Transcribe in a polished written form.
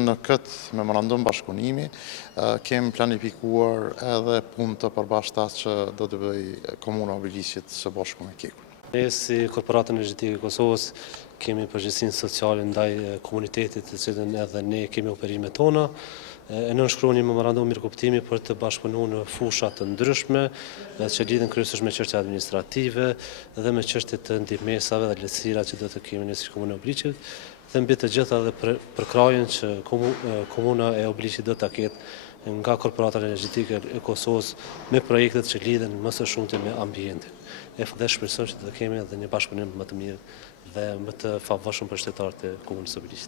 Në këtë memorandum bashkëpunimi kemi planifikuar edhe punë të përbashkëta që do të bëj Komuna Obiliqit së bashku me Kekun. Ne si Korporata Energjetike e Kosovës kemi përgjegjësinë sociale ndaj komunitetit të cilën edhe ne kemi operimet tona. E nënshkruan një memorandum mirëkuptimi për të bashkëpunuar në fusha të ndryshme që lidhen kryesisht me çështje administrative dhe me çështje të ndihmësave dhe lehtësira që do të kemi ne si Komuna e Obiliqit. Dhe mbi të gjitha dhe përkrajen që Komuna e Obiliqit do ta ketë nga Korporata Energjetike e Kosovës me projektet që lidhen më së shumti me ambientin. Dhe shpresoj që të kemi edhe një bashkëpunim më të mirë dhe më të favorshëm për qytetarët e Komunës së Obiliqit.